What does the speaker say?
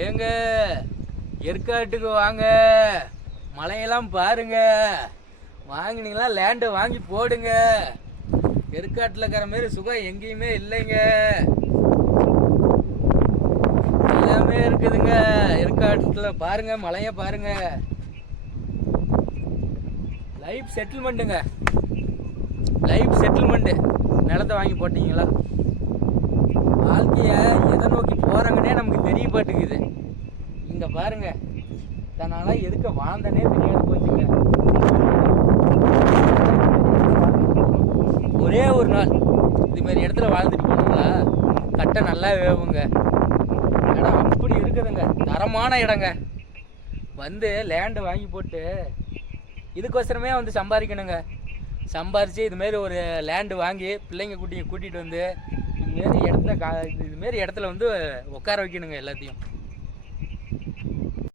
ஏங்க ஏற்காட்டுக்கு வாங்க. மலையெல்லாம் பாருங்க. வாங்கினீங்களா லேண்டு வாங்கி போடுங்க. ஏற்காட்டில் இருக்கிற மாதிரி சுகம் எங்கேயுமே இல்லைங்க. எல்லாமே இருக்குதுங்க. ஏற்காட்டுல பாருங்க மலைய பாருங்க. லைஃப் செட்டில்மெண்ட்டுங்க லைஃப் செட்டில்மெண்ட்டு நிலத்தை வாங்கி போட்டீங்களா? வாழ்க்கைய எதை நோக்கி போறாங்கன்னே இங்கே இங்க பாருங்க. தன்னால எதுக்க வாழ்ந்தனே தெரியாது போச்சுங்க. ஒரே ஒரு நாள். இது மாதிரி இடத்துல வாழ்ந்துட்டு போனோம்னா கட்டை நல்லா வேவுங்க. இடம் அப்படி இருக்குதுங்க. தரமான இடங்க. வந்து லேண்டு வாங்கி போட்டு இதுக்கோசரமே வந்து சம்பாதிக்கணுங்க. சம்பாரித்து இதுமாரி ஒரு லேண்டு வாங்கி பிள்ளைங்க குட்டியை கூட்டிகிட்டு வந்து இதுமாரி இடத்துல கா இதுமாரி இடத்துல வந்து உட்கார வைக்கணுங்க எல்லாத்தையும்.